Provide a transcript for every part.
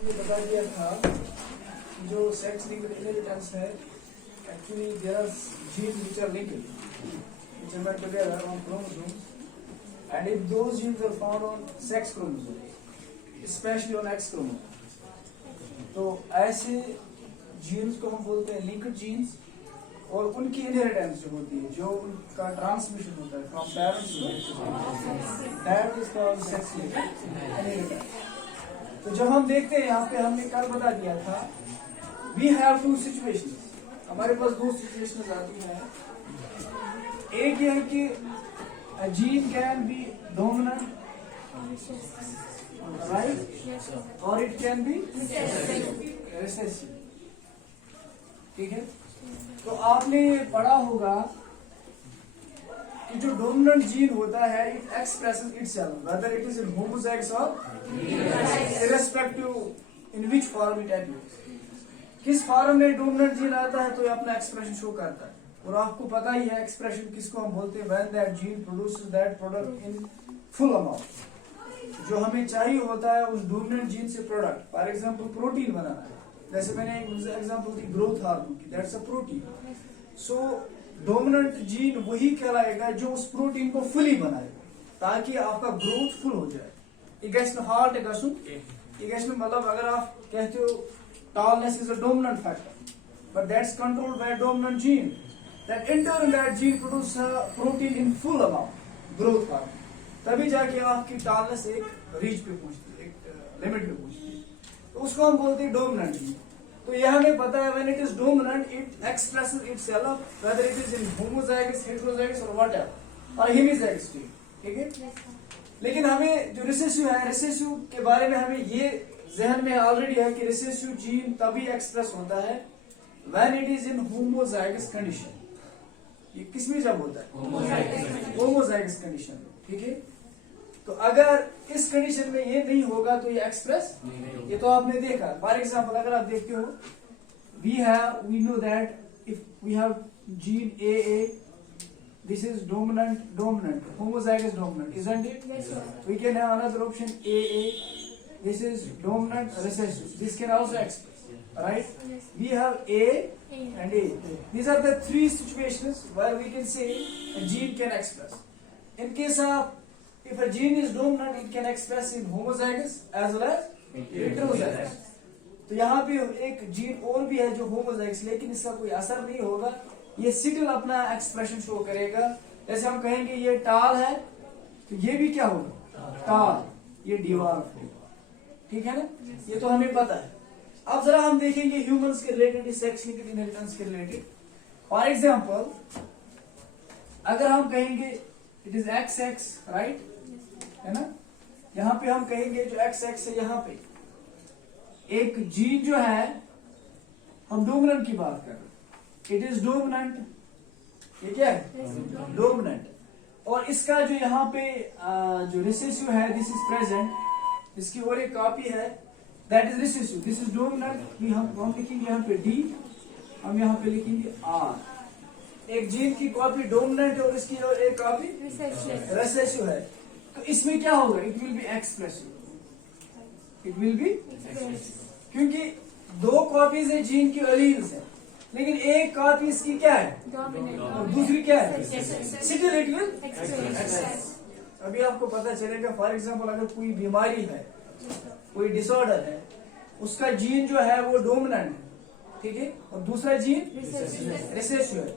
हमने बता दिया था कि जो सेक्स लिंक्ड इनहेरिटेंस है, actually there are genes which are linked, which are met together on chromosomes, and if those genes are found on sex chromosome, especially on X chromosome, तो ऐसे jeans को हम बोलते हैं लिंक्ड जीन्स, और उनकी inheritance जो होती है, जो उनका ट्रांसमिशन होता है from parents to that is called sex linked inheritance. तो जब हम देखते हैं यहाँ पे, हमने कल बता दिया था, वी हैव टू सिचुएशंस, हमारे पास दो सिचुएशंस आती हैं। एक ये है कि a gene can be dominant, right, or it can be recessive, ठीक है। तो आपने पढ़ा होगा कि जो डोमिनेंट जीन होता है, it expresses itself whether it is in homozygous और irrespective in which form it appears. किस फॉर्म में डोमिनेंट जीन आता है तो ये अपना एक्सप्रेशन शो करता है, और आपको पता ही है एक्सप्रेशन किसको हम बोलते हैं, when that gene produces that product in full amount. जो हमें चाहिए होता है उस डोमिनेंट जीन से प्रोडक्ट, फॉर एग्जांपल प्रोटीन बनाना है, जैसे मैंने एग्जांपल दी ग्रोथ हार्मोन की, that's a protein. So dominant gene वही कहलाएगा जो उस प्रोटीन को फुली बनाएगा, ताकि आपका ग्रोथ फुल हो जाए। हार्ट मतलब अगर आप कहते हो tallness is a dominant factor, but that's controlled by dominant gene, that in turn that gene produce protein in full amount, growth hormone, तभी जाके आपकी टॉलनेस एक रीच पे पहुंचती है, एक लिमिट पे पहुंचती है, तो उसको हम बोलते हैं डोमिनेंट जीन। तो यह हमें पता है, when it is dominant it expresses itself whether it is in homozygous, heterozygous और व्हाटएवर, और हेमिज़ाइगस स्टेट, ठीक है। लेकिन हमें जो रिसेसिव है, रिसेसिव के बारे में हमें ये जहन में ऑलरेडी है कि रिसेसिव जीन तभी एक्सप्रेस होता है when it is in homozygous condition. ये किस में जब होता है? होमोज़ाइगस कंडीशन, ठीक है। तो अगर इस कंडीशन में ये नहीं होगा तो ये एक्सप्रेस, ये तो आपने देखा। फॉर एग्जांपल अगर आप देखते हो, we know that if we have gene AA, this is dominant, homozygous dominant, isn't it? Yes, sir. We can have another option AA, this is dominant recessive, this can also express, right? Yes. We have A and A. These are the three situations where we can say a gene can express. In case of, if a gene is dominant, it can express in homozygous as well as heterozygous. तो यहाँ पे एक gene और भी है जो homozygous, लेकिन इसका कोई असर नहीं होगा, ये सिटिल अपना एक्सप्रेशन शो करेगा। जैसे हम कहेंगे ये टाल है, तो ये भी क्या होगा? टाल, ये डिवार्फ होगा, ठीक है ना, ये तो हमें पता है। अब जरा हम देखेंगे ह्यूमंस के रिलेटेड, सेक्स लिंक्ड इनहेरिटेंस के रिलेटेड। फॉर एग्जांपल अगर हम कहेंगे इट इज XX, राइट, है ना, यहाँ पे हम कहेंगे जो XX है, यहाँ पे एक जीन जो है, हम डोमिनेंट की बात कर रहे हैं, इट इज डोमिनेंट, ये क्या है? डोमिनेंट। और इसका जो यहाँ पे जो रिसेसिव है, दिस इज प्रेजेंट, इसकी और एक कॉपी है, that is recessive, this is dominant. हम लिखेंगे यहाँ पे D, हम यहाँ पे लिखेंगे R। एक जीन की कॉपी डोमिनेंट है और इसकी और एक कॉपी रिसेसिव है, तो इसमें क्या होगा? It will B expressive, it will B, क्योंकि दो कॉपीज है जीन की एलील्स है, लेकिन एक कॉपी इसकी क्या है? और दूसरी क्या है? सिटिल इट विल एक्सप्रेस। अभी आपको पता चलेगा, फॉर एग्जांपल अगर कोई बीमारी है, कोई डिसऑर्डर है, उसका जीन जो है वो डोमिनेंट है, ठीक है, और दूसरा जीन रिसेसिव है,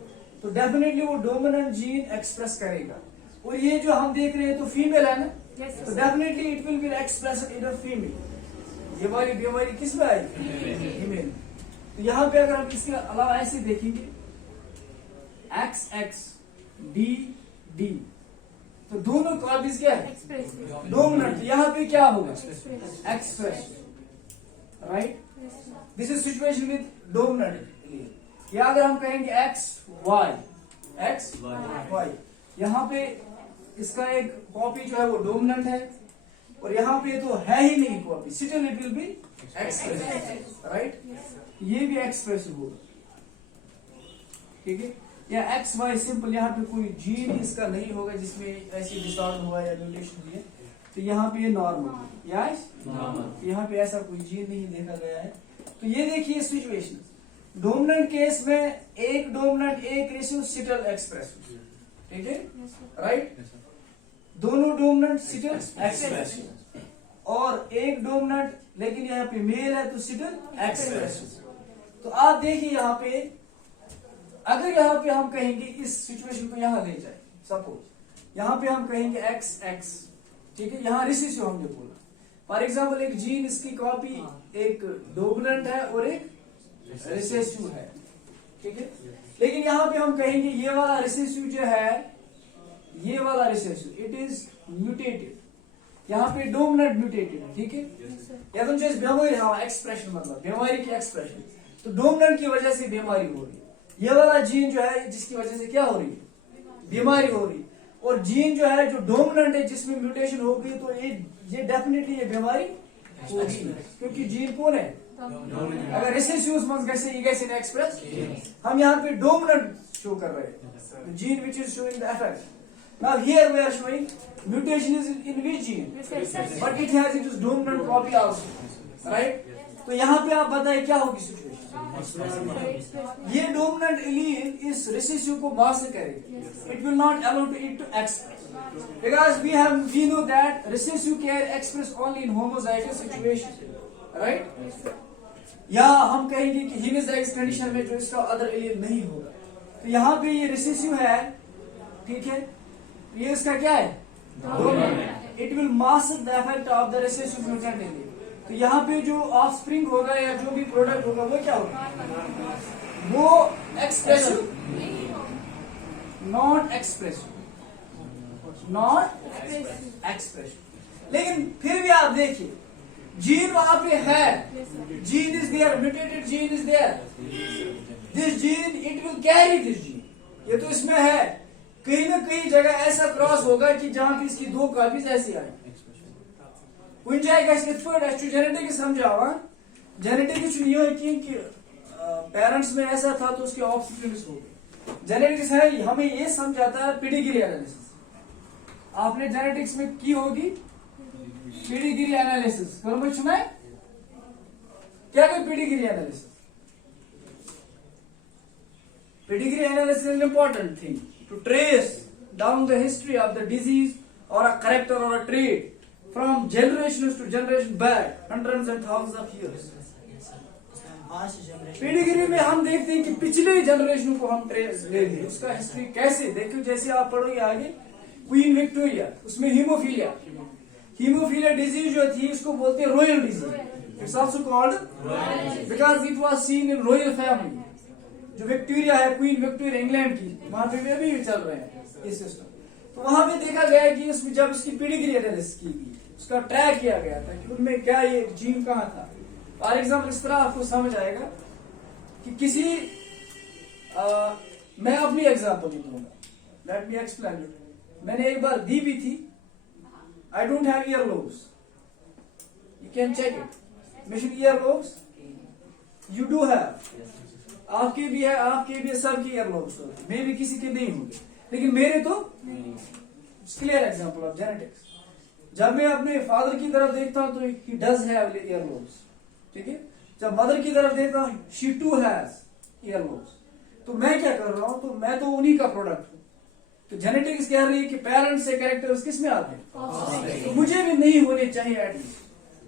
तो डेफिनेटली वो डोमिनेंट जीन एक्सप्रेस करेगा। और ये जो हम देख रहे हैं तो फीमेल है ना, तो definitely it will be express in a female. ये वाली बीमारी किस में आएगी? फीमेल। तो यहाँ पे अगर हम इसके अलावा ऐसे देखेंगे XX D, तो दोनों कॉपीज क्या है? डोमिनेंट। यहाँ पे क्या होगा? Express, right. This is situation with dominant. या अगर हम कहेंगे XY, यहाँ पे इसका एक कॉपी जो है वो डोमिनेंट है, और यहाँ पे तो है ही नहीं copy, still it will B expressive, right. ये भी एक्सप्रेसिव होगा, ठीक है। या XY सिंपल, यहाँ पे कोई जीन इसका नहीं होगा जिसमें ऐसी डिसऑर्डर हुआ या म्यूटेशन हुई है, तो यहाँ पे ये नॉर्मल, यहाँ पे ऐसा कोई जीन नहीं देखा गया है। तो ये देखिए सिचुएशन, डोमिनेंट केस में एक डोमिनेंट एक रिसीव सिटल एक्सप्रेसिव, ठीक है, राइट, दोनों डोमिनेंट सिटल एक्सप्रेसिव, और एक डोमिनेंट लेकिन यहाँ पे मेल है तो सिटल एक्सप्रेसिव। तो आप देखिए यहाँ पे, अगर यहाँ पे हम कहेंगे इस सिचुएशन को यहाँ ले जाए, सपोज यहाँ पे हम कहेंगे एक्स एक्स, ठीक है, यहाँ रिसेसिव हमने बोला, फॉर एग्जाम्पल एक जीन इसकी कॉपी एक डोमिनेंट है और एक रिसेसिव है, ठीक है, लेकिन यहाँ पे हम कहेंगे ये वाला रिसेसिव जो है, ये वाला रिसेसिव इट इज म्यूटेटेड, यहाँ पे डोमिनेंट म्यूटेटेड है, ठीक है, या तुम जैसे बीमारी, हाँ एक्सप्रेशन मतलब बीमारी की एक्सप्रेशन, तो डोमिनेंट की वजह से बीमारी हो रही है, ये वाला जीन जो है जिसकी वजह से क्या हो रही है, बीमारी हो रही है, और जीन जो है जो डोमिनेंट है जिसमें म्यूटेशन हो गई तो ये डेफिनेटली ये बीमारी होगी, क्योंकि जीन कौन है, अगर रिसेसिव एक्सप्रेस, हम यहाँ पे डोमिनेंट शो कर रहे हैं, gene which is showing the effect. Now here we are showing mutation is in which gene, but it is dominant copy also, right? तो यहाँ पे आप बताइए क्या होगी सिचुएशन, ये डोमिनेंट एलीन इस रिसेसिव को मास्क करेगी, it will not allow to it to express, because we know that recessive can express only in homozygous situation, right? या हम कहेंगे कि हेमिज़ाइगस कंडीशन में जो इसका अदर एलीन नहीं होगा, तो यहाँ पे ये रिसेसिव है, ठीक है, ये इसका क्या है, it will mask the effect of the recessive mutant allele. तो यहाँ पे जो ऑफस्प्रिंग होगा या जो भी प्रोडक्ट होगा वो क्या होगा, वो expressive, not expressive, not expressive. लेकिन फिर भी आप देखिए जीन वहां पे है, gene is there, mutated gene is there, this gene it will carry this gene, ये तो इसमें है, कहीं ना कहीं जगह ऐसा क्रॉस होगा कि जहां पे इसकी दो कॉपीज ऐसी आए, कुछ जाएगा जेनेटिक समझावा, जेनेटिक ये कि पेरेंट्स में ऐसा था तो उसके ऑफस्प्रिंग हो गए, जेनेटिक्स है हमें ये समझाता है पेडिग्री एनालिसिस, आपने जेनेटिक्स में की होगी पेडिग्री एनालिसिस, करो सुना है क्या कोई pedigree analysis, pedigree analysis is important thing to trace down the history of the disease or a character or a trait from generations to generation back, hundreds and thousands of years. Pedigree में हम देखते हैं कि पिछले generation को हम trace ले लें, उसका हिस्ट्री कैसे देखो, जैसे आप पढ़ोगे आगे क्वीन विक्टोरिया, उसमें हीमोफीलिया डिजीज जो थी उसको बोलते हैं royal disease, it's also called because it was seen in royal family. जो विक्टोरिया है, क्वीन विक्टोरिया इंग्लैंड की, वहां पे अभी भी चल रहे हैं ये सिस्टम, तो वहां पे देखा गया कि उसमें जब उसकी पेडिग्री एनालिसिस की गई, उसका ट्रैक किया गया था कि उनमें क्या ये जीन कहाँ था। फॉर एग्जाम्पल इस तरह आपको समझ आएगा कि किसी मैं अपनी एग्जाम्पल ही दूंगा, लेट मी एक्सप्लेन इट। मैंने एक बार दी भी थी, I don't have ear lobes, you can check it, mission ear lobes you do have, आपके भी है, आपके भी सबके ईयर लोब्स होते, मे भी किसी के नहीं होंगे, लेकिन मेरे तो क्लियर एग्जांपल ऑफ जेनेटिक्स। जब मैं अपने फादर की तरफ देखता हूं तो he does have ear lobes, ठीक है, जब मदर की तरफ देखता हूं she too has ear lobes, तो मैं क्या कर रहा हूं, तो मैं तो उन्हीं का प्रोडक्ट हूं। तो जेनेटिक्स कह रही है कि पेरेंट्स से कैरेक्टर्स किस में आते हैं, तो मुझे भी नहीं होने चाहिए एटलीस्ट,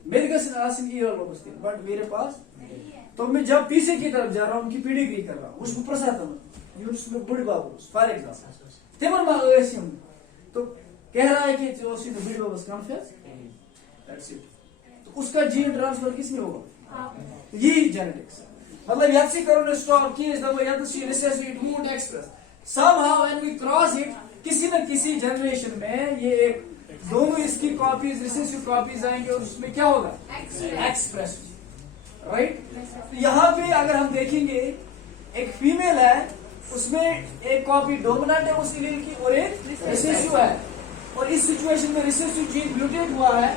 मेरे पास ईयर लोब्स थे बट मेरे पास, तो मैं जब पीछे की तरफ जा रहा हूँ उनकी पेडिग्री कर रहा हूँ, उसको प्रसाद बुढ़ी बाबू फॉर एग्जाम्पल, तो कह रहा है कि बुढ़ी बाबू कॉन्फियस, तो उसका जीन ट्रांसफर किसमें होगा, यही जेनेटिक्स, मतलब याद करो स्टॉप की express somehow when we cross it, किसी न किसी जनरेशन में ये एक दोनों इसकी कॉपीज रिसेसिव कॉपीज आएंगे और उसमें क्या होगा, एक्सप्रेस, राइट। तो यहाँ पे अगर हम देखेंगे एक फीमेल है, उसमें एक कॉपी डोमिनेंट है उस एलील की और एक रिसेसिव है, और इस सिचुएशन में रिसेसिव जीन म्यूटेट हुआ है,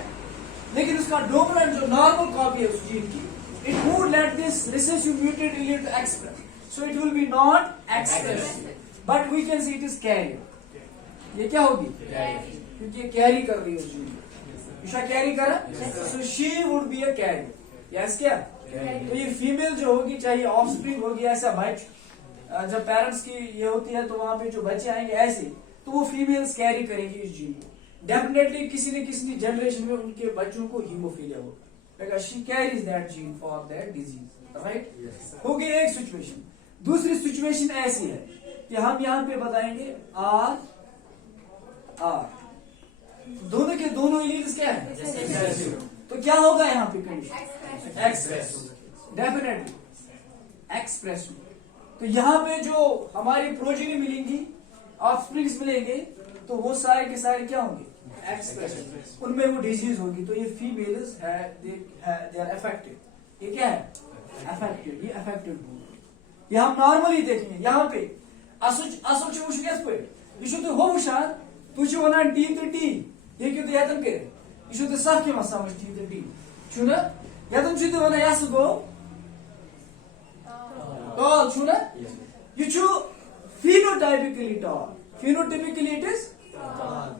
लेकिन उसका डोमिनेंट जो नॉर्मल कॉपी है उस जीन की, it would let this recessive mutate allele to express, so it will be not expressive, but we can see it is carry. ये क्या होगी, क्योंकि ये कैरी कर रही है उस जीन, उषा कैरी करा, so she would be a carrier, yes क्या? तो ये फीमेल जो होगी, चाहे ऑफस्प्रिंग होगी, ऐसा बच्चा जब पेरेंट्स की ये होती है तो वहां पे जो बच्चे आएंगे ऐसे, तो वो फीमेल्स कैरी करेंगी इस जीन को। डेफिनेटली किसी न किसी जनरेशन में उनके बच्चों को हीमोफीलिया होगा, because she carries that gene for that disease, right? हो गई एक सिचुएशन। दूसरी सिचुएशन ऐसी है कि हम यहाँ पे बताएंगे आर आर, दोनों के दोनों एलील्स क्या है, तो क्या होगा यहाँ पे कंडीशन? Express, definitely express. तो यहाँ पे जो हमारी प्रोजेनी मिलेंगी, ऑफस्प्रिंग्स मिलेंगे, तो वो सारे के सारे क्या होंगे? एक्सप्रेस, उनमें वो डिजीज होगी। तो ये फीमेल्स है, दे आर अफेक्टेड। ये क्या है? अफेक्टेड, ये अफेक्टेड होंगे। ये हम नॉर्मली देखेंगे यहाँ पे असल वुच कस पे यह तुम हो वुचान, तुम वन टी तो टी, ये क्यों यतन कर यह सख यह समझ टी तो टी छुना, यतन तुम वन यस गो टॉल छुना, यह phenotypically tall, phenotypically it is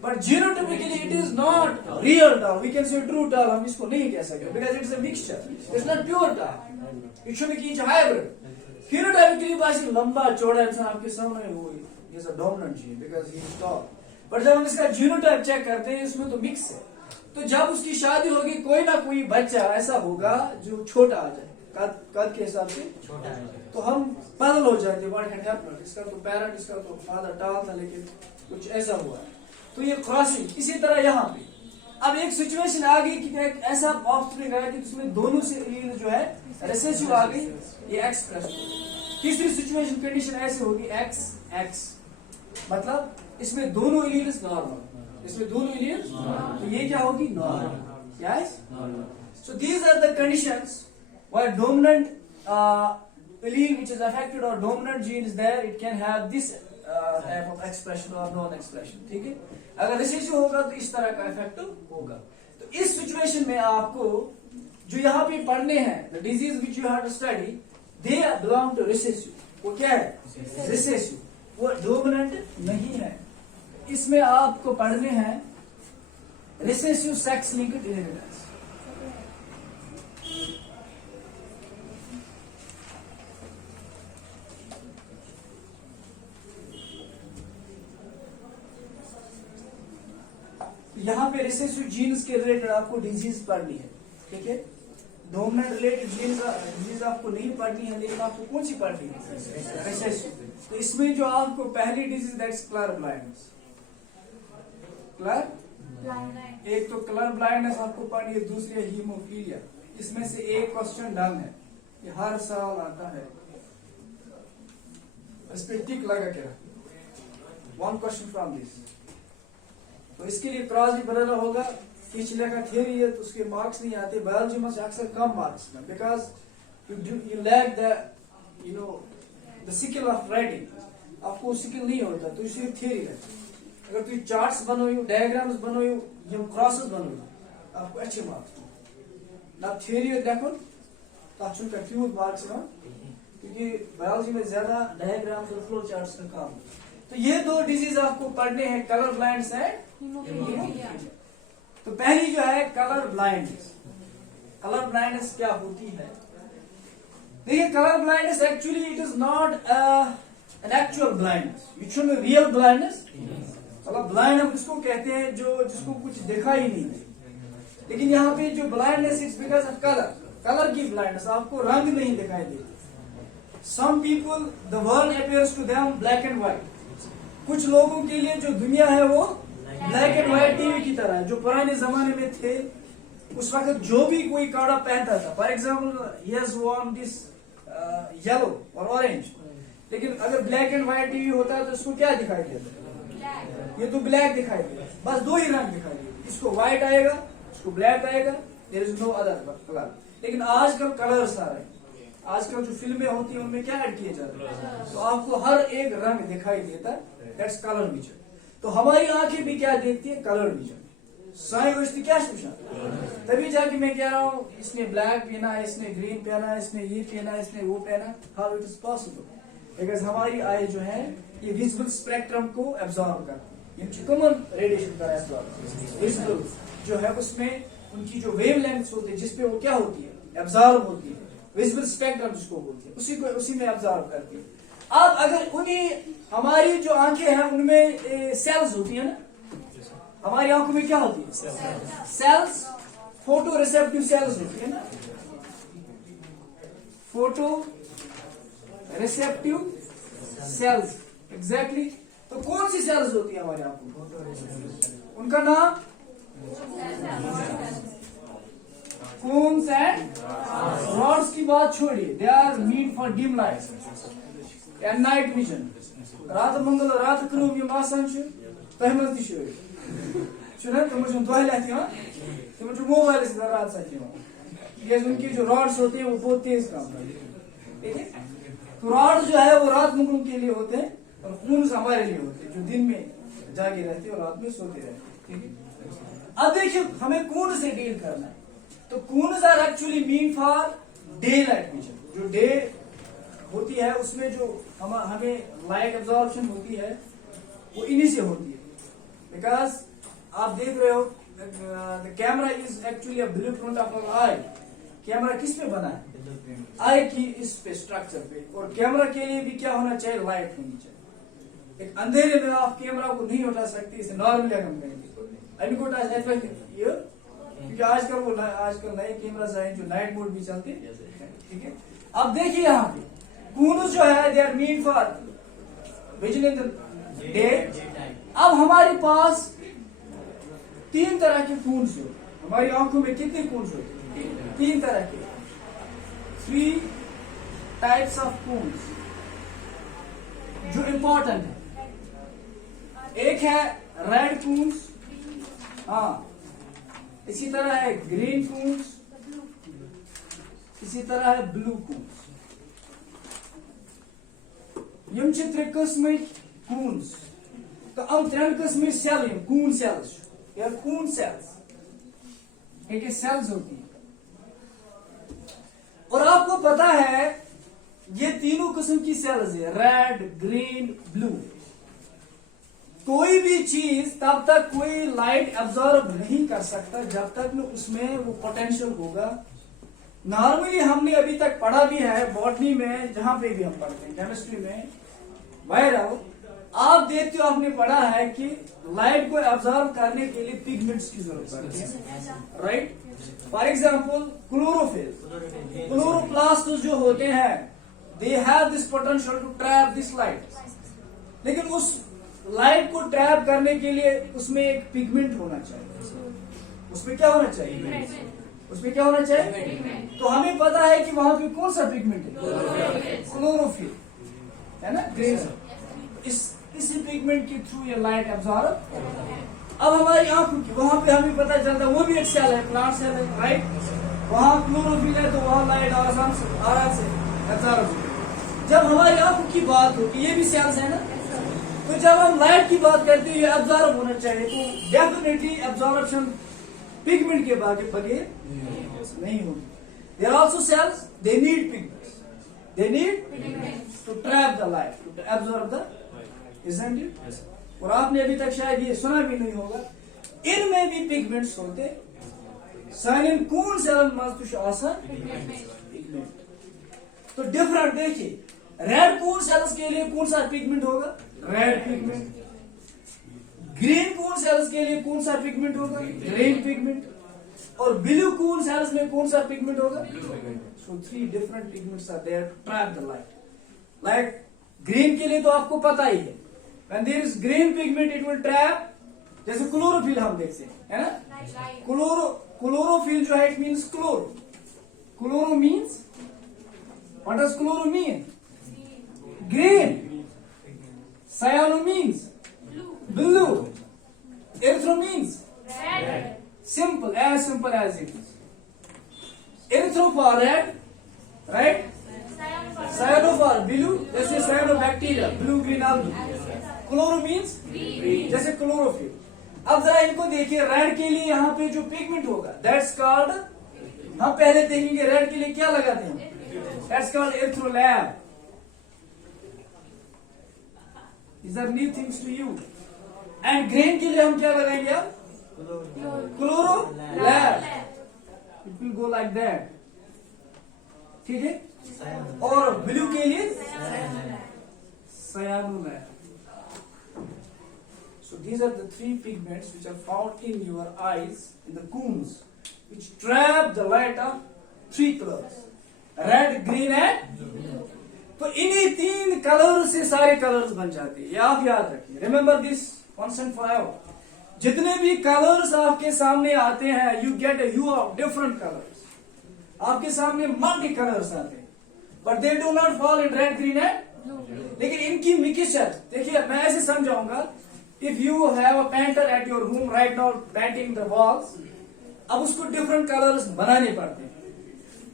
but genotypically it is not real tall, we can say true tall, हम इसको नहीं कह सकते because it is a mixture, it's not pure tall, it should be hybrid. phenotypically बासी लंबा चौड़ा इंसान आपके सामने वो is a dominant gene because he is tall, पर जब हम इसका जीनोटाइप चेक करते हैं इसमें तो मिक्स है, तो जब उसकी शादी होगी कोई ना कोई बच्चा ऐसा होगा जो छोटा आ जाए, कद के हिसाब से छोटा है, तो हम पागल हो जाते हैं, व्हाट हैड हैपेंड, इसका तो पेरेंट, इसका तो फादर टाल था लेकिन कुछ ऐसा हुआ है, तो ये क्रॉसिंग। इसी तरह यहाँ पे अब एक सिचुएशन आ गई कि एक ऐसा ऑफस्प्रिंग आया कि उसमें दोनों से एलील जो है रिसेसिव आ गई, ये एक्सप्रेस। तीसरी सिचुएशन कंडीशन ऐसी होगी एक्स एक्स, मतलब इसमें दोनों एलील्स नॉर्मल, इसमें दोनों एलील्स, तो ये क्या होगी? Normal, yes. So these are the conditions where dominant allele which is affected or dominant gene is there, it can have this type of expression or non-expression, ठीक है? अगर रिसेसिव होगा तो इस तरह का इफेक्ट होगा। तो इस सिचुएशन में आपको जो यहाँ पे पढ़ने हैं, the disease which you have to study, they belong to recessive, वो क्या है? रिसेसिव, वो डोमिनेंट नहीं है। इसमें आपको पढ़ने हैं रिसेसिव सेक्स लिंक्ड इनहेरिटेंस। यहाँ पे रिसेसिव जीन्स के रिलेटेड आपको डिजीज पढ़नी है, ठीक है? डोमिनेंट रिलेटेड डिजीज आपको नहीं पढ़नी है, लेकिन आपको कौन सी पढ़नी है? रिसेसिव। तो इसमें जो आपको पहली disease that's colour blindness, colour, एक तो कलर ब्लाइंडनेस आपको पढ़नी है, दूसरी है हीमोफीलिया। इसमें से एक क्वेश्चन डन है, ये हर साल आता है, इस पे टिक लगा के वन क्वेश्चन फ्रॉम दिस। तो इसके लिए क्रॉस भी बनाना होगा, पिछले का थ्योरी है तो उसके मार्क्स नहीं आते, बायोलॉजी में से अक्सर कम marks, because you lack the skill of writing, आपको स्किल नहीं होता, तो इसलिए थ्योरी है। अगर तुम चार्ट्स बनो, डायग्राम्स बनो, क्रॉसेस बनो, आपको अच्छे मार्क्स ना थ्योरी देखो तक का फ्यू मार्क्स ना, क्योंकि बायोलॉजी में ज्यादा डायग्राम्स और फ्लो चार्ट्स का काम है। तो ये दो डिजीज आपको पढ़ने हैं, कलर ब्लाइंड्स है, तो पहली जो है कलर ब्लाइंडनेस। कलर ब्लाइंडनेस क्या होती है? देखिए, colour blindness actually it is not an actual blindness, it should be real blindness. मतलब ब्लाइंड हम इसको कहते हैं जो जिसको कुछ देखा ही नहीं है, लेकिन यहाँ पे जो blindness it's because of colour, colour की ब्लाइंडनेस, आपको रंग नहीं दिखाई देती। Some people the world appears to them black and white, कुछ लोगों के लिए जो दुनिया है वो ब्लैक एंड व्हाइट टीवी की तरह है। जो पुराने जमाने में थे उस वक्त जो भी कोई कपड़ा पहनता था, for example he has worn this yellow और ऑरेंज, लेकिन अगर ब्लैक एंड व्हाइट टीवी होता है तो उसको क्या दिखाई देता? ये तो ब्लैक दिखाई देगा, बस दो ही रंग दिखाई देगा, इसको व्हाइट आएगा, इसको ब्लैक आएगा, there is no other colour. लेकिन आजकल कलर्स आ रहे हैं, आजकल जो फिल्में होती हैं उनमें क्या ऐड किए जाते हैं, तो आपको हर एक रंग दिखाई देता है, दैट्स कलर विजन। तो हमारी आंखें भी क्या देखती है? Colour vision. साइंस क्या पूछा, तभी जाके मैं कह रहा हूँ इसने ब्लैक पहना, इसने ग्रीन पहना, इसने ये पहना, इसने वो पहना, how it is possible? Because हमारी आई जो है ये विजुअल स्पेक्ट्रम को एब्जॉर्ब करती है, कॉमन रेडिएशन का विजिबल जो है उसमें उनकी जो वेव लेंथ होती है जिसपे वो क्या होती है, एब्जॉर्ब होती है, विजिबल स्पेक्ट्रम जिसको बोलते हैं, उसी में एब्जॉर्ब करती है। अब अगर उन्हीं हमारी जो आंखें हैं उनमें सेल्स होती है ना, हमारी आंखों में क्या होती है, सेल्स, फोटो रिसेप्टिव सेल्स होती है ना, फोटो रिसेप्टिव सेल्स, एग्जैक्टली। तो कौन सी सेल्स होती है हमारी आंखों में, उनका नाम कोन्स एंड रॉड्स की बात छोड़िए, they are mean for dim light and night vision. रात मंगल रात करूम यम आसान तह मज तुम दह लथ तुम मोबाइल रात सच उनकी जो रॉड्स होते हैं वो बहुत तेज काम करते हैं, ठीक है। तो रॉड जो है वो रात मंगलों के लिए होते हैं और कून्स हमारे लिए होते हैं जो दिन में जागे रहते हैं और रात में सोते रहते हैं, ठीक है। अब देखिए हमें कून से डील करना है, तो cones are actually mean for day light vision. जो डे होती है उसमें जो हमें लाइट एब्जॉर्प्शन होती है वो इन्हीं से होती है, बिकॉज आप देख रहे हो the camera is actually a blueprint of our eye. Camera किस पे बना है, आई की इस पे स्ट्रक्चर पे, और कैमरा के लिए भी क्या होना चाहिए, लाइट होनी चाहिए। एक अंधेरे में आप कैमरा को नहीं उठा सकते, इसे नॉर्मली हम कहेंगे क्योंकि आजकल नए कैमरा आए जो नाइट मोड भी चलते हैं, ठीक है। अब देखिए यहाँ पे कून्स जो है they are mean for vision in the day. अब हमारे पास 3 तरह के कून्स होते, हमारी आंखों में कितने कून्स होते, 3 तरह के, 3 टाइप्स ऑफ कून्स जो इंपॉर्टेंट है। एक है रेड कून्स, हाँ, इसी तरह है ग्रीन कून्स, इसी तरह है ब्लू कून्स। यम छ 3 किस्म कून्स, तो हम 3 किस्म सेल कून सेल्स या कून सेल्स, एक सेल्स होती है। और आपको पता है ये तीनों किस्म की सेल्स है, रेड ग्रीन ब्लू। कोई भी चीज तब तक कोई लाइट एब्जॉर्ब नहीं कर सकता जब तक उसमें वो पोटेंशियल होगा। नॉर्मली हमने अभी तक पढ़ा भी है बॉटनी में, जहां पे भी हम पढ़ते हैं, केमिस्ट्री में, वायरल, आप देखते हो आपने पढ़ा है कि लाइट को एब्जॉर्ब करने के लिए पिगमेंट्स की जरूरत पड़ती है, right. For example chlorophyll, chloroplast जो होते हैं they have this potential to trap this light, लेकिन उस लाइट को ट्रैप करने के लिए उसमें एक पिगमेंट होना चाहिए। उसमें क्या होना चाहिए, उसमें क्या होना चाहिए। तो हमें पता है कि वहां पे कौन सा पिगमेंट है, क्लोरोफिल है ना, ग्रीन। इसी पिगमेंट के थ्रू ये लाइट एब्जॉर्ब। अब हमारी आंखों की वहां पे हमें पता चलता है वो भी एक सेल है, प्लांट सेल है, राइट। वहां क्लोरोफिल है तो वहां लाइट आराम से एब्जॉर्ब होती है। जब हमारी आंखों की बात होती है, ये भी सेल्स है ना, तो जब हम लाइट की बात करते हैं ये एब्जॉर्ब होना चाहिए, तो डेफिनेटली एब्जॉर्प्शन पिगमेंट के बगैर नहीं होगी। There also cells, they need pigments, they need to trap the light, to absorb the, isn't it. और आपने अभी तक शायद ये सुना भी नहीं होगा, इनमें भी पिगमेंट्स होते, साइन कौन सेल मज पिगमेंट। तो डिफरेंट देखिए, रेड कून सेल्स के लिए कौन सा पिगमेंट होगा, red pigment. Green cone cells के लिए कौन सा पिगमेंट होगा, ग्रीन पिगमेंट। और ब्लू कून सेल्स में कौन सा पिगमेंट होगा। So 3 different pigments are there to trap the light. Like green के लिए तो आपको पता ही है, when there is green pigment it will trap, जैसे क्लोरोफिल हम देखते हैं, है ना। क्लोरोफिल जो है it means chloro, chloro means, what does chloro mean, green. Cyano means blue. Erythro means red. Simple as it is. Erythro for red, right? Cyano for blue. जैसे cyanobacteria, blue green algae. Chloro means green. जैसे chlorophyll. अब जरा इनको देखिए, red के लिए यहाँ पे जो पिगमेंट होगा दैट्स कॉल्ड, हम पहले देखेंगे रेड के लिए क्या लगाते हैं, that's called erythrolab. These are new things to you. And grain के लिए हम क्या लगाएंगे अब? Chloro lab. It will go like that. ठीक है. और ब्लू के लिए cyano lab. So these are the three pigments which are found in your eyes, in the cones, which trap the light of three colors: red, green and blue. तो इन्हीं तीन colour से सारे कलर्स बन जाते हैं. ये आप याद रखिए. Remember this concept forever. जितने भी कलर्स आपके सामने आते हैं, you get a hue of different colors. आपके सामने मल्टी कलर्स आते हैं, but they do not fall in red, green and. लेकिन इनकी मिक्सचर देखिए, मैं ऐसे समझाऊंगा. If you have a painter at your home right now painting the walls, अब उसको डिफरेंट कलर्स बनाने पड़ते हैं.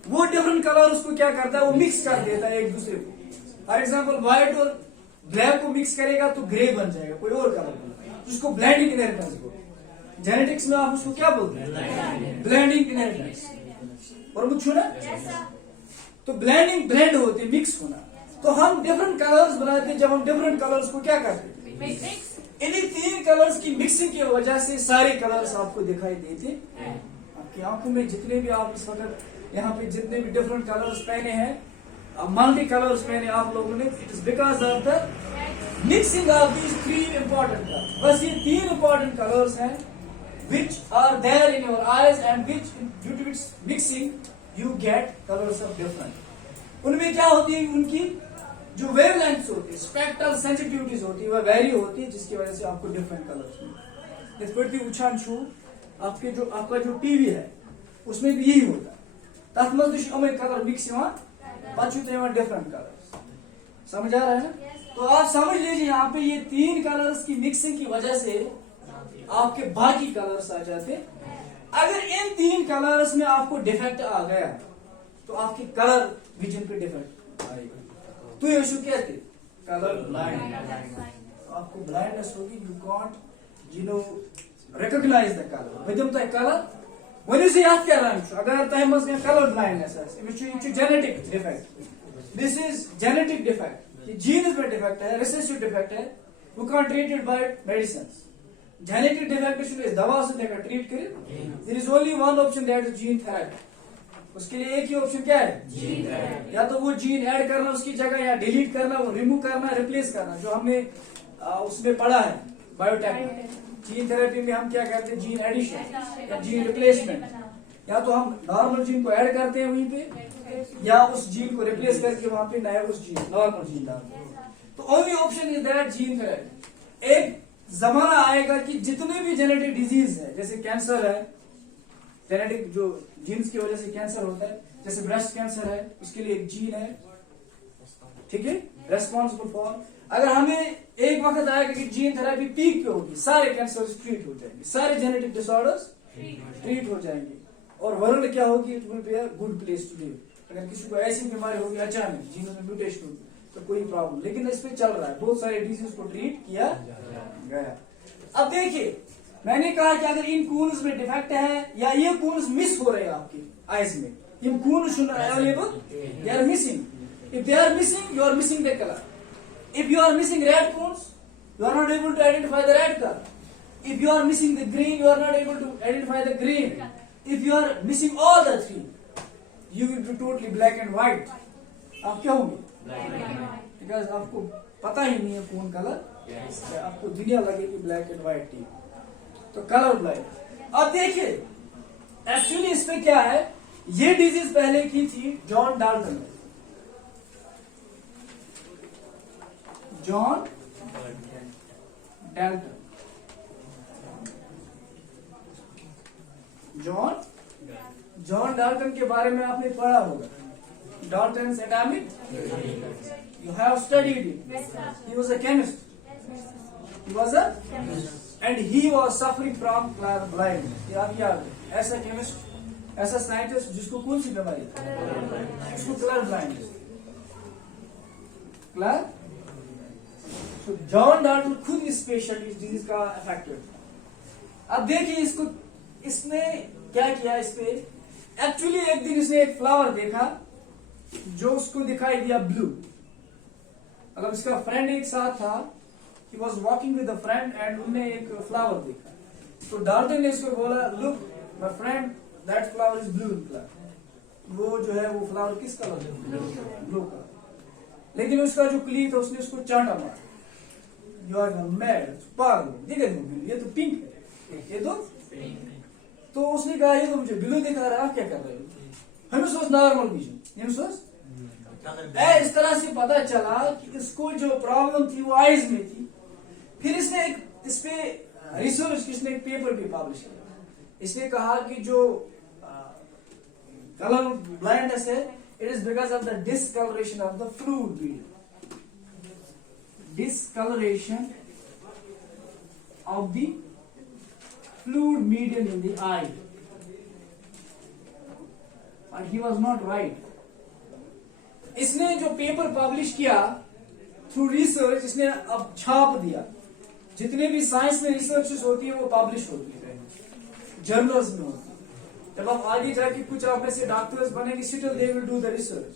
वो डिफरेंट कलर उसको क्या करता है, वो मिक्स कर देता है एक दूसरे को. फॉर एग्जाम्पल व्हाइट और ब्लैक को मिक्स करेगा तो ग्रे बन जाएगा, कोई और कलर, जिसको ब्लेंडिंग इनहेरिटेंस बोलते हैं. जेनेटिक्स में आप उसको क्या बोलते हैं? Blending inheritance. और मुझे ना तो ब्लेंडिंग, ब्लेंड होते, मिक्स होना. तो हम डिफरेंट कलर्स बनाते हैं. जब हम डिफरेंट कलर्स को क्या करते हैं, इन्हीं तीन कलर्स की मिक्सिंग की वजह से सारे कलर्स आपको दिखाई देते. आपकी आंखों में जितने भी आप इस वक्त यहाँ पे जितने भी डिफरेंट कलर्स पहने हैं, मल्टी कलर्स पहने आप लोगों ने, it is because of the mixing of these three important colours. बस ये तीन इंपॉर्टेंट कलर्स हैं which are there in your eyes and which due to its mixing you get colors of different. उनमें क्या होती है, उनकी जो वेवलेंथ्स होती है, स्पेक्ट्रल सेंसिटिविटीज होती है, वह वेरी होती है, जिसकी वजह से आपको डिफरेंट कलर्स मिलते हैं. प्रति उछांशु आपका जो टीवी है उसमें भी यही होता है. तथ मज कलर मिक्स डिफरेंट कलर्स. समझ आ रहा है ना? तो आप समझ लीजिए यहाँ पे ये तीन कलर्स की मिक्सिंग की वजह से आपके बाकी कलर्स आ जाते. अगर इन तीन कलर्स में आपको डिफेक्ट आ गया तो आपके कलर विजन पे डिफेक्ट आएगा. तो ये इशू कहते कलर ब्लाइंड. आपको ब्लाइंडनेस होगी. You can't recognise the colour. वजम तय कलर वन से याद क्या रहा अगर तय मज colour blindness genetic defect. This is genetic defect. Genes में डिफेक्ट है, रिसेसिव डिफेक्ट है. You can't treat it by medicine. Genetic defect दवा से ट्रीट करें. There is only one option, that is gene therapy. उसके लिए एक ही ऑप्शन क्या है, जीन थेरेपी. या तो वो जीन ऐड करना उसकी जगह, या डिलीट करना, वो रिमूव करना, रिप्लेस करना, जो हमने उसमें पढ़ा है बायोटेक. जीन थेरेपी में हम क्या करते हैं, जीन एडिशन या जीन रिप्लेसमेंट. या तो हम नॉर्मल जीन को ऐड करते हैं वहीं पे, या उस जीन को रिप्लेस करके वहां पे नया उस जीन नॉर्मल जीन डालते हैं. तो only option is that gene therapy. एक जमाना आएगा कि जितने भी जेनेटिक डिजीज है, जैसे कैंसर है, जेनेटिक जो जीन्स की वजह से कैंसर होता है, जैसे ब्रेस्ट कैंसर है, उसके लिए एक जीन है, ठीक है, रेस्पॉन्सिबल फॉर. अगर हमें एक वक्त आएगा कि जीन थेरेपी पीक पे होगी, सारे कैंसर ट्रीट हो जाएंगे, सारे जेनेटिक डिसऑर्डर्स ट्रीट हो जाएंगे, और वर्ल्ड क्या होगी, it will be a good place to live. अगर किसी को ऐसी बीमारी होगी अचानक, जीन में म्यूटेशन होगी, तो कोई प्रॉब्लम. लेकिन इस पे चल रहा है, बहुत सारे डिजीज को ट्रीट किया गया. अब देखिए, मैंने कहा कि अगर इन कून्स में डिफेक्ट है, या ये कून्स मिस हो रहे हैं आपकी आईज में, in cones should available, they are missing. If they are missing, you are missing the colour. If you are missing red cones, you are not able to identify the red color. If you are missing the green, you are not able to identify the green. If you are missing all the three, you will be totally black and white. आप क्या होंगे? Because आपको पता ही नहीं है कौन colour, आपको दुनिया लगेगी ब्लैक एंड व्हाइट टी. तो कलर ब्लाइंड. अब देखिए, एक्चुअली इसमें क्या है, ये डिजीज पहले की थी जॉन डाल्टन ने. John Dalton. जॉन डाल्टन के बारे में आपने पढ़ा होगा. Dalton's atomic. You have studied it. He was a chemist. He was a chemist. And he was suffering from color blindness. ये आप याद है. ऐसा chemist, ऐसा scientist जिसको कौन सी बीमारी है, जिसको color blindness. Color. So John Dalton खुद इस पेशेंट इस डिजीज का अफेक्टेड था. अब देखिए इसको, इसने क्या किया इस पे. एक्चुअली एक दिन इसने एक फ्लावर देखा जो उसको दिखाई दिया ब्लू. मतलब इसका फ्रेंड एक साथ था, he was walking with a friend and उनने एक फ्लावर देखा, तो डाल्टन ने इसको बोला, look my friend, that flower is blue in color. वो जो है वो फ्लावर किस कलर है? Blue colour. लेकिन उसका जो क्ली था उसने उसको चांटा मारा. You are mad, पागल, देखा नहीं, ये तो पिंक है, ये तो उसने कहा ये तो मुझे ब्लू दिखा रहा है, आप क्या कर रहे हो? हमें सोच नॉर्मल विजन, हमें सोच इस तरह से पता चला कि इसको जो प्रॉब्लम थी वो आइज में थी. फिर इसने एक इस पे रिसर्च, किसने एक पेपर भी पब्लिश किया. इसने कहा कि जो कलर ब्लाइंडनेस है, it is because of the discolouration of the fluid medium. Discoloration of the fluid medium in the eye. But he was not right. इसने जो पेपर पब्लिश किया थ्रू रिसर्च, इसने अब छाप दिया. जितने भी साइंस में रिसर्च होती है वो पब्लिश होती है, जर्नल्स में होती है. जब आप आगे जाके कुछ आप में से डॉक्टर्स बनेंगे, still they will do the research.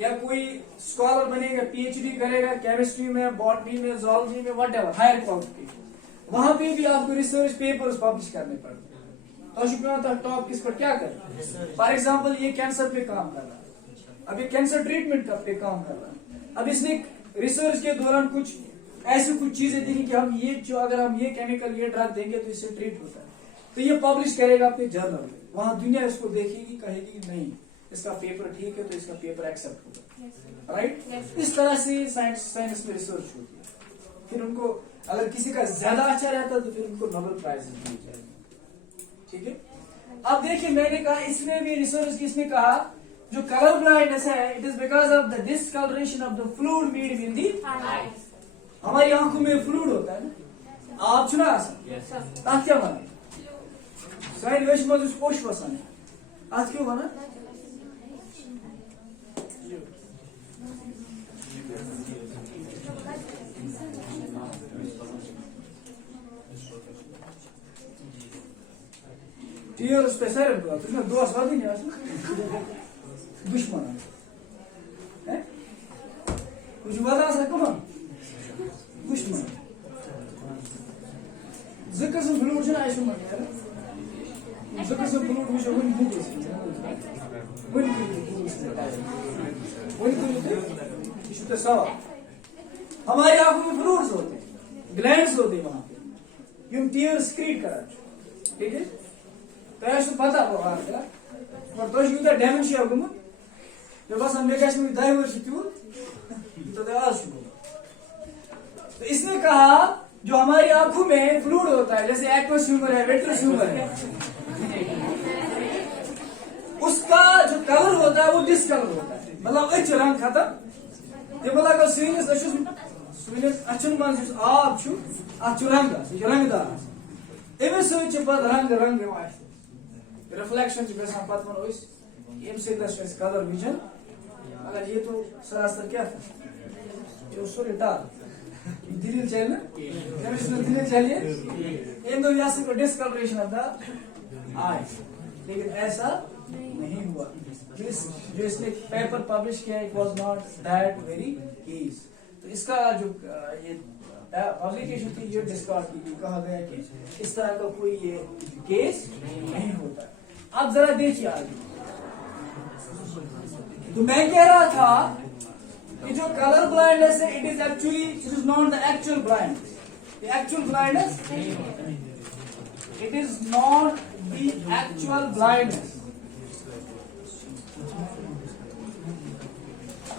या कोई स्कॉलर बनेगा, पीएचडी करेगा केमिस्ट्री में, बॉटनी में, जूलॉजी में, व्हाटएवर हायर क्वालिफिकेशन, वहां पे भी आपको रिसर्च पेपर्स पब्लिश करने पड़ते हैं. तो टॉप किस पर क्या कर, फॉर एग्जांपल ये कैंसर पे काम कर रहा है, अब ये कैंसर ट्रीटमेंट पे काम कर रहा है. अब इसने रिसर्च के दौरान कुछ ऐसी कुछ चीजें देखी कि हम ये जो अगर हम ये केमिकल ये ड्रग देंगे तो इससे ट्रीट होता है, तो ये पब्लिश करेगा अपने जर्नल में. वहां दुनिया इसको देखेगी, कहेगी नहीं इसका पेपर ठीक है तो इसका पेपर एक्सेप्ट होगा. राइट? इस तरह से साइंस में रिसर्च होती है. फिर उनको अगर किसी का ज्यादा अच्छा रहता तो फिर उनको नोबेल प्राइज दिए जाएंगे. ठीक है. अब देखिए मैंने कहा इसमें भी रिसर्च किसने कहा, जो कलर ब्लाइंडनेस है, it is because of the discolouration of the fluid medium in the. हमारी आंखों में फ्लूइड होता है ना, आप चुना क्या बने साइड वेश में पोष बसन आज क्यों बना. Io spesare tu non dua soldi ne दुश्मन है कुछ बता सको ना दुश्मन जिक्र से फ्लूट ना ऐसे मत यार जिक्र से फ्लूट मुझे वो नहीं दूँ वो इशू तो सब हमारी आंखों में फ्लूट्स होते हैं, ग्लैंड्स होते हैं वहां पे, यूं टीयर स्क्रीट करा. ठीक है. तो ऐसे पता होगा पर तो यूं डेमेंशिया गुम जो बस हम लेकर इसमें डाइवर्स क्यों तो आज. तो इसने कहा जो हमारी आंखों में फ्लूइड होता है, जैसे एक्वस ह्यूमर है, वेट्रस ह्यूमर है, उसका जो कलर होता है वो डिसकलर होता है. मतलब अच्छ रंग खत्म. ये बोला कि स्वीनस अच्छन मन जिस आब छु अच्छ रंग ये रंगदार एमे सोच पर रंग रंग वाइस रिफ्लेक्शन जो गसा पत मन ओइस एम से दस कलर विजन. अगर ये तो सरासर क्या था जो सॉरी टाल दिल चल ना केमिस्ट्री दिल चलिए इन दो यासी को डिसकलरेशन ऑफ द आई. लेकिन ऐसा नहीं हुआ. जो इसने पेपर पब्लिश किया it was not that very case. तो इसका जो ये पब्लिकेशन थी ये डिस्कार्ड की थी. कहा गया कि इस तरह का कोई ये केस नहीं होता. अब जरा देखिए आगे. तो मैं कह रहा था कि जो कलर ब्लाइंडनेस है it is not the actual blindness. The actual blindness it is not the actual blindness.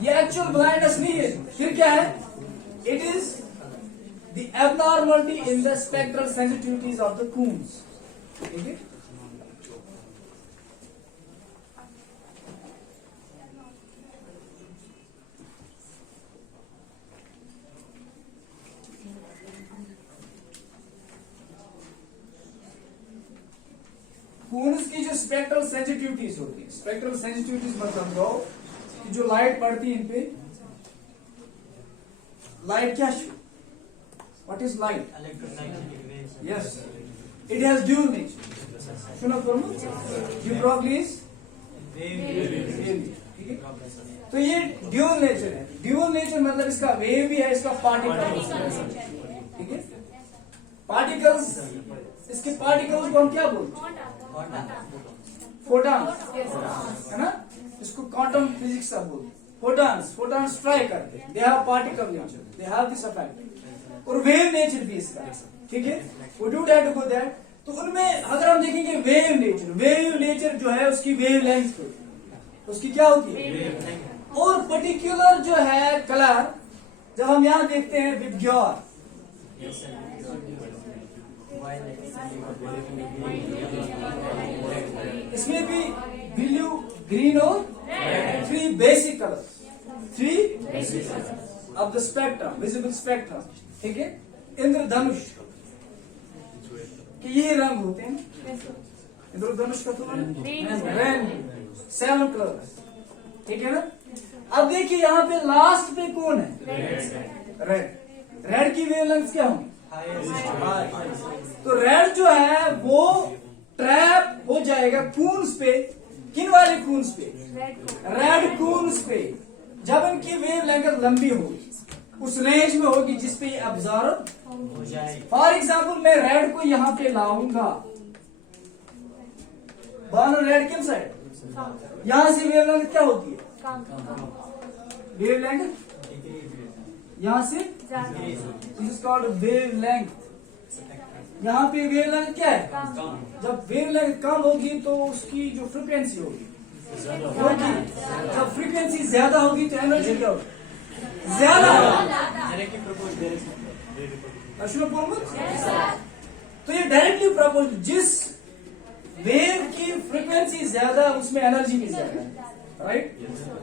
ये एक्चुअल ब्लाइंडनेस नहीं है. फिर क्या है? It is the abnormality in the spectral sensitivities of the Coons. ठीक है. कून्स की जो स्पेक्ट्रल सेंसिटिविटीज होती है, स्पेक्ट्रल सेंसिटिविटीज मतलब कि जो लाइट पड़ती है इन पे, लाइट क्या है? What is light? Yes, it has dual nature. सुनो प्रमुख, यू प्रॉब्ली इज ठीक है. तो ये ड्यूल नेचर है. ड्यूल नेचर मतलब इसका वेव भी है, इसका पार्टिकल. ठीक पार्टिकल्स, इसके पार्टिकल्स को हम क्या बोलते हैं? फोटॉन्स, है ना? इसको क्वांटम फिजिक्स का बोलते हैं। फोटॉन्स ट्राई करते हैं, they have particle nature, they have this effect, और वेव नेचर भी इसका, ठीक है? We do that to go that. तो उनमें अगर हम देखेंगे वेव नेचर जो है उसकी वेव लेंथ उसकी क्या होती है? और पर्टिकुलर जो है कलर, जब हम यहाँ देखते हैं विबग्योर, इसमें भी ब्लू, ग्रीन और three basic colours of the spectrum, visible spectrum, ठीक है? इंद्रधनुष के ये रंग होते हैं। इंद्रधनुष का तो रेन, 7 कलर्स, ठीक है ना? अब देखिए यहाँ पे लास्ट पे कौन है? रेड की वेवलेंथ क्या होगी? तो रेड जो है वो ट्रैप हो जाएगा कून्स पे। किन वाले कून्स पे? रेड कून्स पे। जब इनकी वेवलेंथ लंबी होगी, उस रेंज में होगी जिसपे ये ऑब्जर्व हो जाएगी। फॉर एग्जाम्पल मैं रेड को यहाँ पे लाऊंगा, रेड किन साइड? यहां से वेवलेंथ क्या होती है? वेवलेंथ यहां से, दिस इज कॉल्ड वेवलेंथ। यहाँ पे वेवलेंथ क्या है? जब वेवलेंथ कम होगी तो उसकी जो फ्रीक्वेंसी होगी, जब फ्रीक्वेंसी ज्यादा होगी तो एनर्जी क्या होगी? ज्यादा। तो ये डायरेक्टली प्रोपोर्शनल, जिस वेव की फ्रीक्वेंसी ज्यादा उसमें एनर्जी भी ज्यादा है, राइट?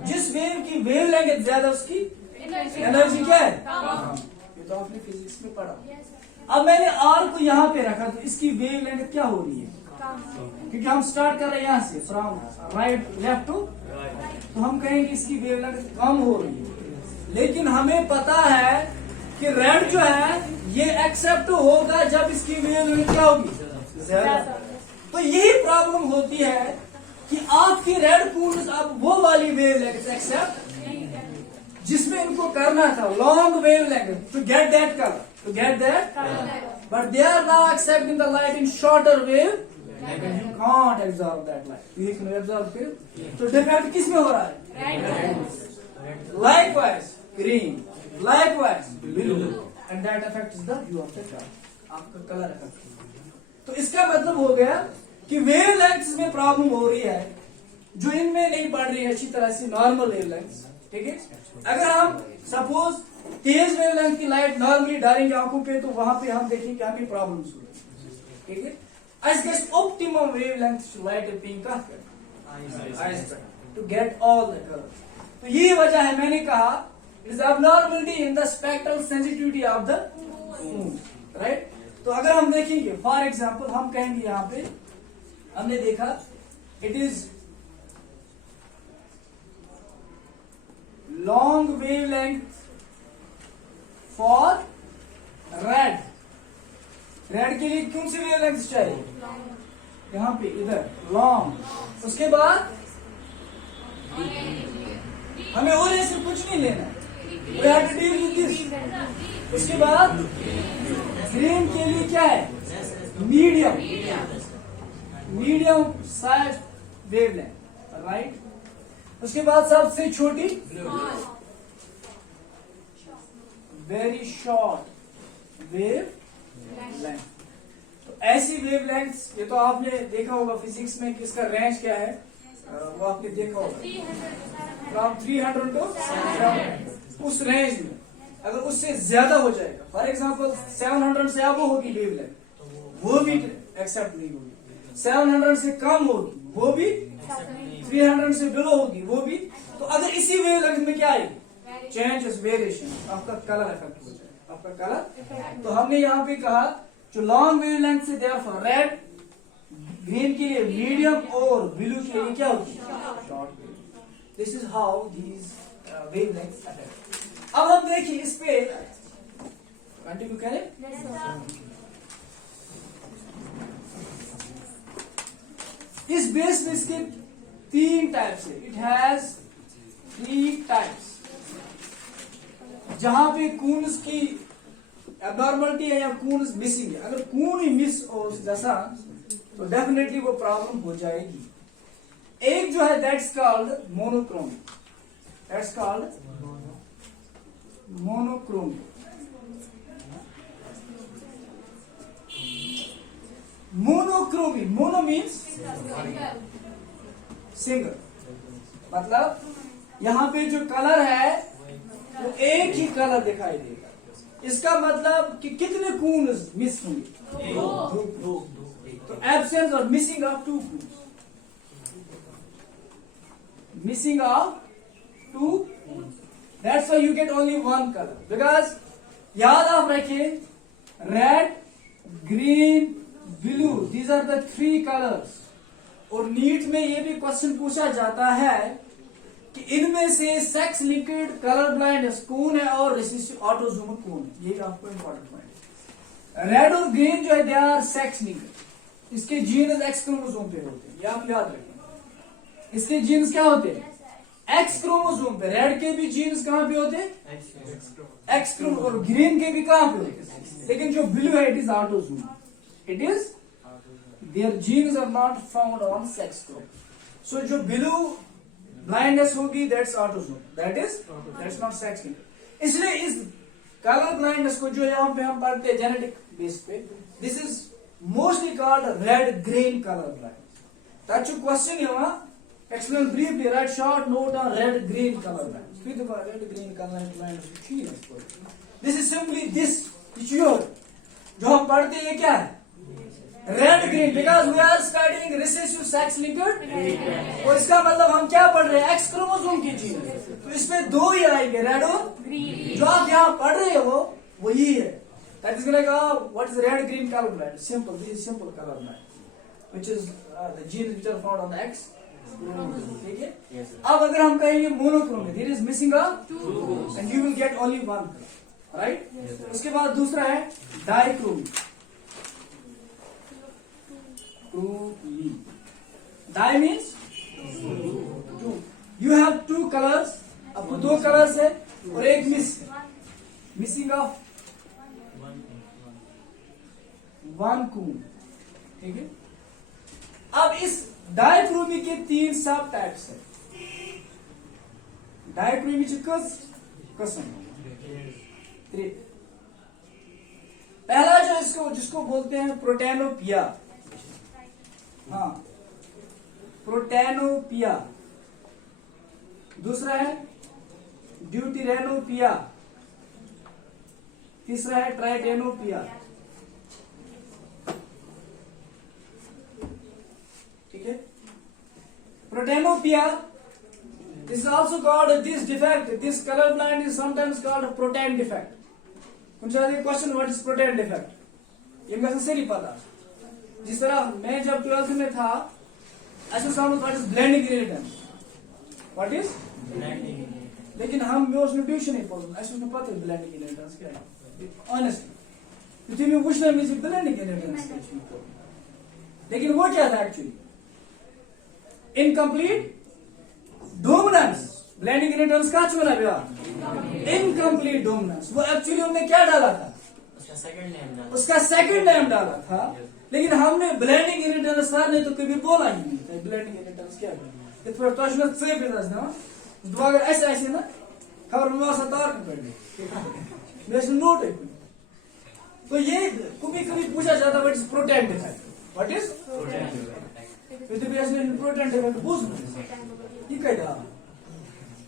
जिस वेव की वेवलेंथ ज्यादा उसकी एनर्जी क्या है? ये तो आपने फिजिक्स में पढ़ा। अब मैंने आर को यहाँ पे रखा तो इसकी वेवलेंथ क्या हो रही है? क्योंकि हम स्टार्ट कर रहे हैं यहाँ से, फ्रॉम राइट लेफ्ट टू, तो हम कहेंगे इसकी वेवलेंथ कम हो रही है। लेकिन हमें पता है कि रेड जो है ये एक्सेप्ट होगा जब इसकी वेवलेंथ क्या होगी? ज्यादा। तो यही प्रॉब्लम होती है कि आपकी रेड कून्स अब वो वाली वेवलेंथ एक्सेप्ट जिसमें इनको करना था long wavelength to get that colour, but they are now accepting the light in shorter wave, and you can't absorb that light. You can absorb it. So defect किस में हो रहा है? Likewise green, likewise blue, and that affects the hue of the color. आपका colour effect. तो इसका मतलब हो गया कि वेवलेंथ्स में प्रॉब्लम हो रही है जो इनमें नहीं पड़ रही है अच्छी तरह से, नॉर्मल वेवलेंथ्स, ठीक है? अगर हम सपोज तेज वेवलेंथ की लाइट नॉर्मली डालेंगे आंखों पे तो वहां पे हम देखेंगे हमें प्रॉब्लम्स हो, ठीक है? As gets optimum wavelength to light is being cut to get all the colors. तो ये वजह है, मैंने कहा it is abnormality in the spectral sensitivity of the moon, right? तो अगर हम देखेंगे फॉर एग्जाम्पल हम कहेंगे यहाँ पे हमने देखा it is long wavelength for red. Red के लिए कौन सी वेवलेंथ चाहिए? यहाँ पे इधर लॉन्ग। उसके बाद हमें ऑरेंज से कुछ नहीं लेना, we have to deal with this। उसके बाद ग्रीन के लिए क्या है? Medium size wavelength, right? उसके बाद सबसे छोटी वेरी शॉर्ट वेव लेंथ। तो ऐसी वेव लेंथ, ये तो आपने देखा होगा फिजिक्स में कि इसका रेंज क्या है, वो आपने देखा होगा फ्रॉम 300 टू 700। उस रेंज में अगर उससे ज्यादा हो जाएगा, फॉर एग्जांपल 700 से अब होगी वेव लेंथ, वो भी एक्सेप्ट नहीं होगी। 700 से कम होगी वो भी, 300 से बिलो होगी वो भी। तो अगर इसी वेव लेंथ में क्या आएगी? चेंजेस, वेरिएशन, आपका कलर इफेक्ट हो जाएगा, आपका कलर। तो हमने यहाँ पे कहा जो लॉन्ग वेव लेंथ से देयर फॉर रेड, ग्रीन के लिए मीडियम और ब्लू के लिए क्या होगी? Short wave. This is how these wave length affect. अब हम देखिए इस पे कंटिन्यू करें। इस बेस में इसके 3 टाइप्स है। इट हैज 3 टाइप्स, जहां पे कून्स की एबनॉर्मलिटी है या कून मिसिंग है। अगर कून ही मिस हो जैसा तो डेफिनेटली वो प्रॉब्लम हो जाएगी। एक जो है that's called monochromy, that's called monochromy. Monochromy, mono means single, मतलब यहां पे जो कलर है वो एक ही कलर दिखाई देगा। इसका मतलब कि कितने कून्स मिस होंगे? दो। तो एब्सेंस और missing of two cones, missing of two, that's why you get only one colour. Because याद आप रखिए, red, green, blue, these are the 3 colours. और नीट में ये भी क्वेश्चन पूछा जाता है कि इनमें से सेक्स लिंक्ड कलर ब्लाइंडनेस कौन है और रिसेसिव ऑटोजोमल कौन है। ये आपको इंपॉर्टेंट पॉइंट है। रेड और ग्रीन जो है दे आर सेक्स लिंक्ड, इसके जीन्स एक्स क्रोमोसोम पे होते हैं, ये आप याद रखें। इसके जीन्स क्या होते हैं? एक्स क्रोमोसोम पे। रेड के भी जीन्स कहां पे होते हैं? X chromosome. और ग्रीन के भी कहां पे होते हैं? लेकिन जो ब्लू है it is autosome, it is their genes are not found on sex chromosome. So जो blue blindness होगी that's autosome, that's not sex linked। इसलिए इस कलर ब्लाइंडनेस को जो यहाँ पे हम पढ़ते हैं जेनेटिक बेस पे, this is mostly called red green colour blindness. ताकि क्वेश्चन यहाँ explain briefly, write short note on red green color blindness। फिर देखो red green color blindness, this is simply this which you जो हम पढ़ते हैं ये क्या है? Red green, because we are studying recessive sex linked. और इसका मतलब हम क्या पढ़ रहे हैं? एक्स क्रोमोसोम की चीज। तो इसमें 2 ही आएंगे, रेड और ग्रीन। जो आप यहाँ पढ़ रहे हो वो ही है। That is like what is red green colour blind? Simple, this is simple colour blind which is the genes which are found on the x. ठीक है। अब अगर हम कहेंगे मोनोक्रोमी, there is missing a 2 and you will get only 1 colour, right. उसके बाद दूसरा है dichromy. Di means 2, you have 2 colours, आपको 2 कलर्स है और एक मिसिंग ऑफ 1 कून। ठीक है। अब इस डाइक्रोमी के 3 सब टाइप्स है। डाइक्रोमीची कसम 3। पहला जो जिसको बोलते हैं प्रोटेनोपिया, हाँ प्रोटेनोपिया। दूसरा है ड्यूटिरेनोपिया। तीसरा है ट्राइटेनोपिया। ठीक है। प्रोटेनोपिया is also called this defect, this color blind is sometimes called protein defect। कुछ question what is protein defect, ये मुझे सही पता। जिस तरह मैं जब 12th में था ऐसा sound what is blending inheritance, what is blending. लेकिन हम उसमें ट्यूशन नहीं पढ़ते, ऐसे उसमें पता है ब्लेंडिंग इनहेरिटेंस क्या है ऑनेस्टली। तो तुम्हें पूछना मुझे ब्लेंडिंग इनहेरिटेंस, लेकिन वो क्या था actually? Incomplete dominance. Blending inheritance का चुना गया इनकम्प्लीट डोमिनेंस। वो एक्चुअली उन्होंने क्या डाला था? उसका सेकंड नेम डाला था। लेकिन हमने ब्लेंडिंग इनहेरिटेंस था नहीं तो कभी बोला ही नहीं था ब्लेंडिंग इनहेरिटेंस क्या है। इत पर तो मैं से फिरस ना तो अगर ऐसे ऐसे ना खबर में वासा तार कर दे मैं नोट है। तो ये कभी कभी पूछा जाता what is protein defect, what is तो भी ऐसे प्रोटेन डिफेक्ट पूछ ये कहता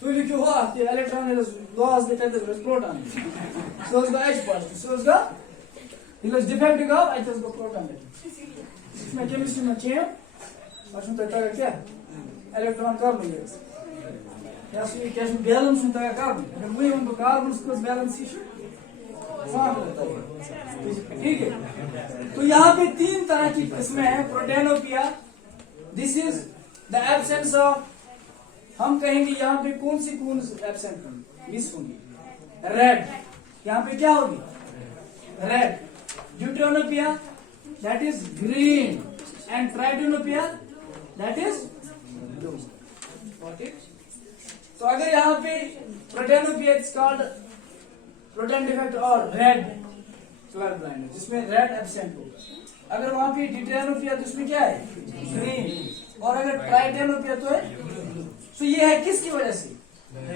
तो लिखो हुआ कि इलेक्ट्रॉन लॉस देते हैं प्रोटॉन सो उसका एच पॉजिटिव सो उसका इलेक्ट्रॉन डिफेक्ट का आई तो प्रोटॉन इसमें केमिस्ट्री में चाहिए और सुनता है क्या इलेक्ट्रॉन कार्बन या फिर कैसे बैलेंस सुनता है कार्बन अगर वही उनको कार्बन को बैलेंस इशू ठीक है। तो यहाँ पे 3 तरह की किस्में हैं protanopia. This is the absence of, हम कहेंगे यहाँ पे कौन सी एब्सेंट होंगी, मिस होंगी। रेड, यहाँ पे क्या होगी? Red. Deuteranopia that is green and tritanopia that is blue. तो अगर यहाँ पे protanopia is called protan defect और रेड, कलर ब्लाइंड है, जिसमें रेड एब्सेंट होगा। अगर वहां पे डिटेनोपिया तो उसमें क्या है, ग्रीन, और अगर ट्राइटेनोपिया तो है। तो ये है किसकी वजह से,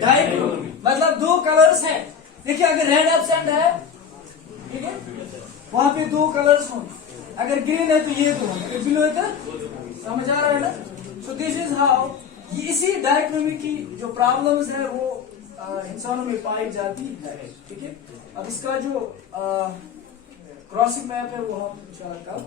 डाइक्रोमी, मतलब दो कलर्स हैं। देखिए अगर रेड एब्सेंट है, ठीक है, वहां पे दो कलर्स होंगे, अगर ग्रीन है तो ये दो, अगर ब्लू है तो, समझ आ रहा है ना। सो दिस इज हाउ, इसी डाइक्रोमी की जो प्रॉब्लम्स है वो इंसानों में पाई जाती है, ठीक है। अब इसका जो क्रॉसिंग मैप है वो हम इंशाल्लाह कल